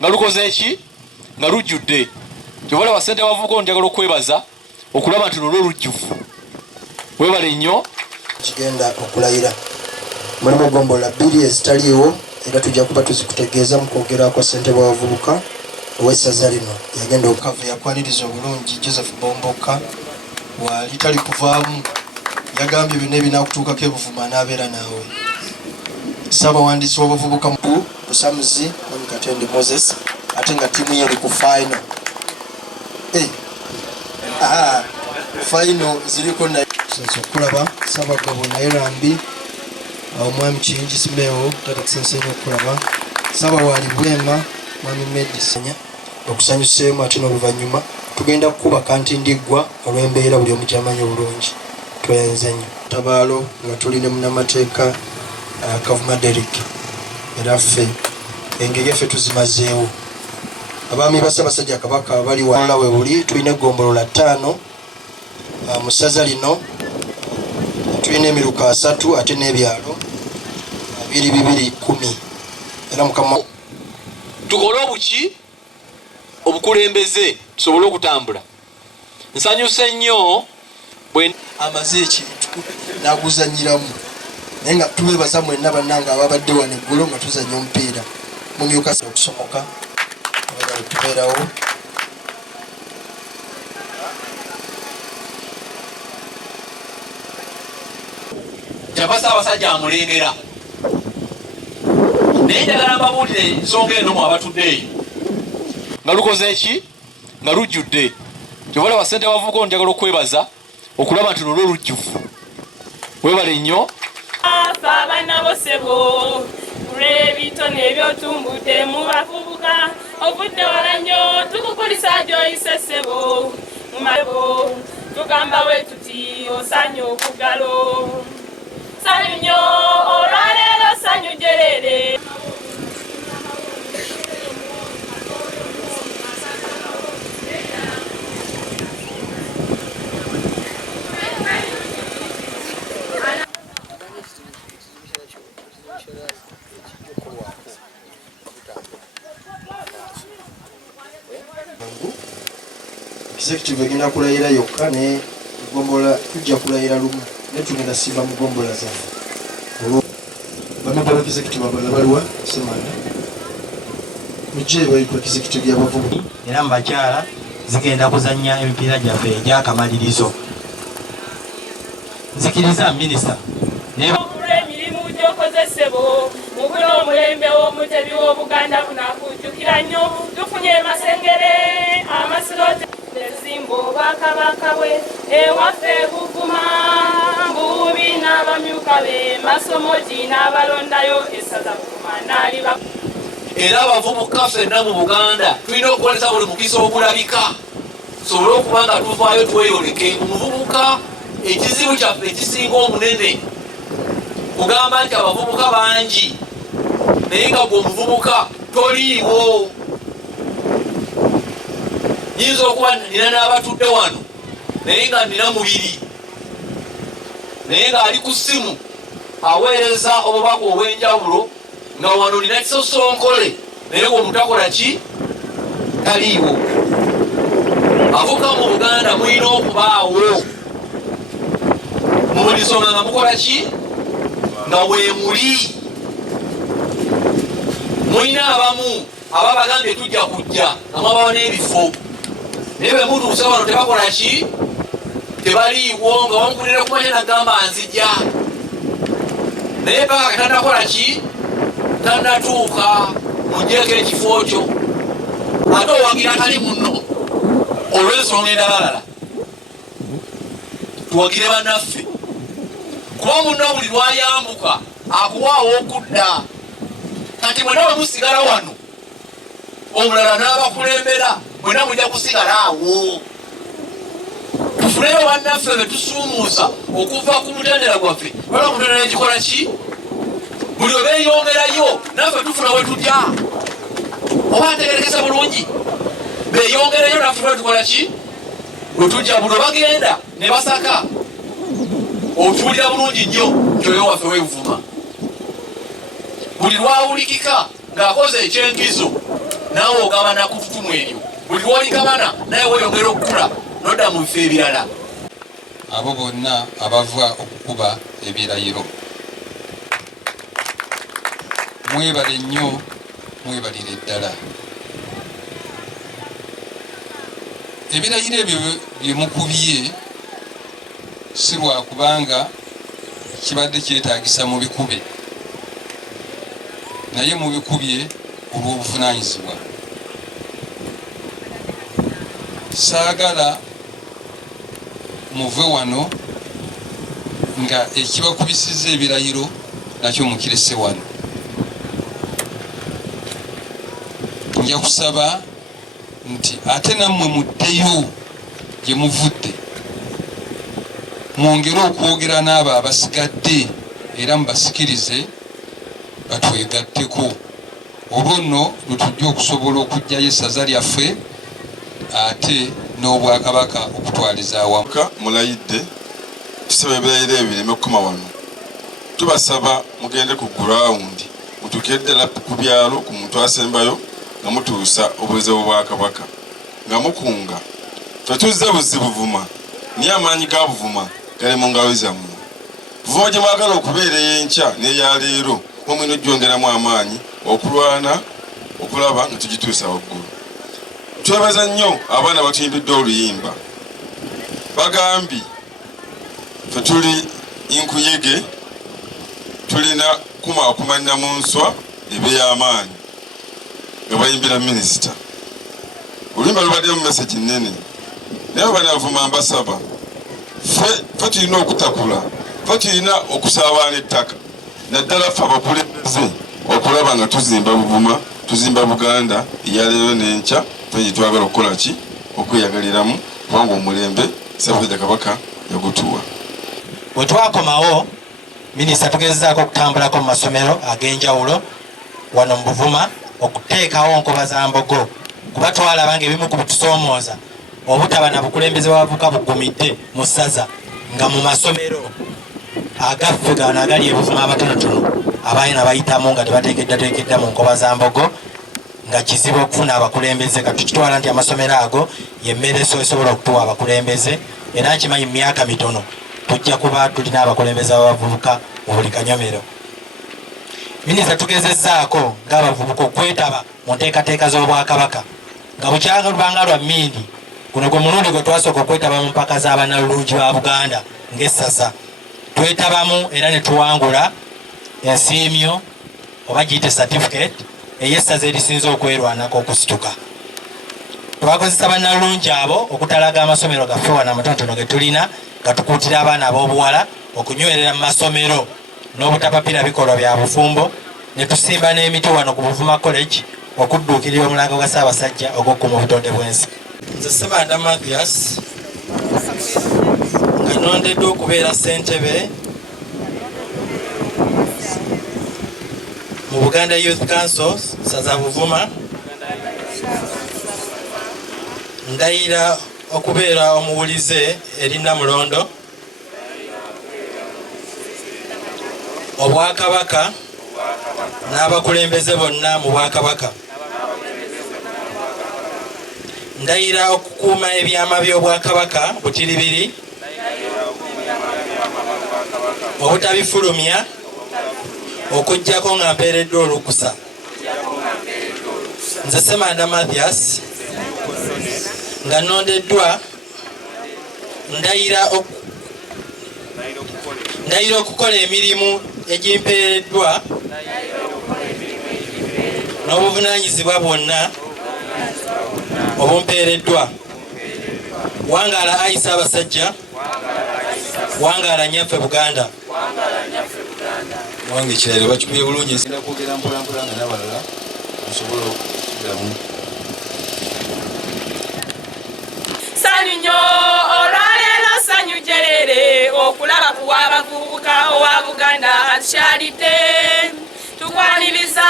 nga lukoze eki nga lujjudde kyobala basente bavuko njagala okwebaza okulaba nti lulwo lujjufu webale nnyo kigenda okulayira mulimu gombola bbiri ezitaliiwo era tujja kuba tuzikutegeeza mu kwogera kwa ssente bw'abavubuka ow'essaza lino yagenda okavu yakwaniriza obulungi Joseph Bomboka wali tali kuvaamu yagambye byonna ebinaakutuukako ebuvuma anaabeera naawe ssaabawandiisi w'abavubuka mu Busamuzi Katende Moses ate nga ttiimu ye eri ku final final ziriko okulaba Ssaabagabo naye Rambi omwami Kiyingi Simeo tatakisenseeni okulaba Ssaabawaali Bwema mwami Medisenya okusanyuseemu ate n'oluvannyuma tugenda kukuba kantindiggwa olw'embeera buli omu gy'amanyi obulungi tweyenze nnyo Tabaalo nga tuli ne munnamateeka Kavuma Derek era ffe engeri effe tuzimazeewo abaami ba Ssaabasajja Kabaka bali wala we buli tulina eggombolola 5 mu ssaza lino tulina emiruka 3 ate n'ebyalo 210 era mukama tukole obuki obukulembeze tusobole okutambula nsanyuse nnyo amaze ekintu n'aguzanyiramu naye nga tubeebaza mwenna bannanga ababadde wano eggulo nga tuzanya omupiira mumyuka okusomoka tubeerawo kyava Ssaabasajja amulengera naye njagala mbabuulire ensonga eno mu abatudde eyo nga lukoze eki nga lujjudde kyobala basente bavuko njagala okwebaza okulaba nti lulwo lujjufu webale nnyo abaana bosebo kulebitone ebyotumbudde mu bavubuka ovudde wala nnyo tukukulisa gy'oyise ssebo mu mabo tugamba bwe tuti osanye okugalo sanyu nnyo olwaleero sanyu jerere executive egenda kulayira yokka ne gombola tujja kulayira lumu ne tugenda simba mu gombola zaffe bamemba ba executive abalala baliwa semana mujje bali ku executive y'abavubuka era mu bakyala zigenda kuzannya emipiira gyaffe egy'akamalirizo nzikiriza minisita emirimu gy'okozesebo mu buno omulembe w'omutebi w'Obuganda bunakujjukira nnyo tufunye Masengere amasiro ezimbo bakabaka bwe ewaffe Buvuma Mbubi n'abamyuka be Masomogi n'abalondayo essaza Buvuma n'ali era abavubuka ffenna mu Buganda tulina okukolesa buli mukisa ogulabika tusobole okuba nga tuvaayo tweyoleke omuvubuka ekizibu kyaffe ekisinga omunene kugamba nti abavubuka bangi naye nga gwe omuvubuka toliiwo nyinza okuba nina n'abatudde wano naye nga nina mubiri naye nga ali ku ssimu aweereza obubaka obw'enjawulo nga wano nina kisosonkole naye gwe omutakola ki taliiwo avuka mu Buganda mulina okubaawo mu buli nsonga nga mukola ki nga weemuli mulina abamu ababagambye tujja kujja nga mwabawo n'ebifo naye bwe mutuuse wano tebakola ki tebaliiwo nga wamukulira kumanya nagamba nzija naye paka katandakola ki tandatuuka mujjeko ekifo kyo ate owagira tali munno olw'ensonga endalalala tuwagire bannaffe kuba munno buli lwayambuka akuwaawo okudda kati mwena bwe musigala wano omulala n'abakulembera mwena mujja kusigala awo tufuneyo bannaffe betusuumuusa okuva ku mutendera gwaffe wala omutendera ekikola ki buli obeeyongerayo naffe tufuna we tujja oba ategerekesa bulungi beeyongerayo naffe tukola ki we tujja buli bagenda ne basaka otuwulira bulungi nnyo kyoyo waffe webuvuma buli lwawulikika ng'akoze ekyenkizo naawe ogaba nakututumu eryo buli lwoligabana naye weyongera okukula nodda mu bifo ebirala. Abo bonna abava okukuba ebirayiro mwebale nnyo, mwebalire ddala. Ebirayiro ebyo bye mukubye si lwakubanga kibadde kyetaagisa mu bikube, naye mu bikubye olw'obuvunaanyizibwa. Saagala muve wano nga ekibakubisiza ebirayiro nakyo mukirese wano. Nja kusaba nti ate nammwe muddeyo gye muvudde, mwongere okwogera n'abo abasigadde era mubasikirize batwegatteko. Olwo nno lwe tujja okusobola okugyayo essaza lyaffe ate n'obwakabaka okutwaliza awamu. Mulayidde tusaba ebirayiro ebyo bireme okukoma wano. Tubasaba mugende ku gurawundi mutuukire ddala ku byalo ku muntu asembayo nga mutuusa obuweereza bw'obwakabaka nga mukunga. Tetuzze Buzibuvuma naye amaanyi ga Buvuma gali mu ngalo zammwe. Buvuma gye mwagala okubeera ey'enkya n'eyaleero mwe mwina ogyongeramu amaanyi okulwana okulaba nga tugituusa waggulu. Twebaza nnyo abaana batuyimbidde oluyimba bagambye ffe tuli inkuyege tulina kumakumanya mu nswa eby'amaanyi nga bayimbira minisita. Oluyimba lubaddeyo mu mesagi nnene naye banavuma mbasaba ffe tulina okutakula, ffe tulina okusaabaana ettaka naddala ffe abakulembeze okulaba nga tuzimba Buvuma, tuzimba Buganda eyaleero n'enkya. Ffe twagala okukola ki okweyagaliramu kubanga omulembe Ssaabasajja Kabaka yagutuwa. Bwe twakomawo minisita tugezezaako okutambulako mu masomero ag'enjawulo wano mu Buvuma okuteekawo nkoba za mbogo kuba twalaba nga ebimu ku bitusoomooza obutaba na bukulembeze bw'abavubuka bugumidde mu ssaza nga mu masomero agaffe gano agali e Buvuma abatonotono abaana bayitamu nga tebateekeddateekedda mu nkoba za mbogo nga kizibu okufuna abakulembeze. Katukitwala nti amasomero ago yemmere esobola okutuwa abakulembeze era nkimanyi mu myaka mitono tujja kuba tulina abakulembeze abavubuka mu buli kanyomero. Minisita tugezezzaako ng'abavubuka okwetaba mu nteekateeka z'Obwakabaka nga bukyanga lubanga lwa Mmindi guno gwe mulundi gwe twasooka okwetaba mu mpaka z'abannalulungi ba Buganda ng'essaza. Twetabamu era ne tuwangula ensiimyo oba giyite certificate ey'essaza erisinza okwerwanako okusituka. Twakozesa bannalulungi abo okutalaga amasomero gaffe wano amatonotono ge tulina nga tukuutira abaana ab'obuwala okunywerera mu masomero n'obutapapira bikolwa bya bufumbo, ne tusimba n'emiti wano ku Buvuma College okudduukirira omulanga gwa Ssaabasajja ogw'okukuma obutonde bw'ensi. Nze Ssemanda Mathias nga nnondeddwa okubeera ssentebe mu Buganda Youth Council ssaza Buvuma. Ndayira okubeera omuwulize eri Namulondo, Obwakabaka n'abakulembeze bonna mu Bwakabaka. Ndayira okukuuma ebyama by'Obwakabaka butiribiri, obutabifulumya okuggyako nga mpeereddwa olukusa. Nze Ssemanda Mathias nga nnondeddwa ndayira okukola emirimu egimpeereddwa n'obuvunaanyizibwa bwonna obumpeereddwa. Wangaala Ayi Ssaabasajja, wangaala nnyaffe Buganda. Wange ekirayiro bakikubye bulungi, nsinda kwogera mpolampola nga n'abalala nsobola okusubiramu. Sanyu nnyo olwaleero mubavubuka owa Buganda atukyalidde tukwaniriza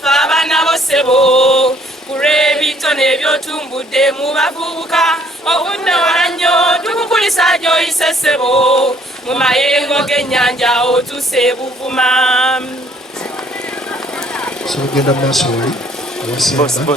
ffe abaana bo ssebo kulw'ebitone ebyotumbudde mu bavubuka obudde wala nnyo tukukulisa gy'oyise ssebo mu mayengo g'ennyanja otuuse Buvuma. So genda maaso wali awasemba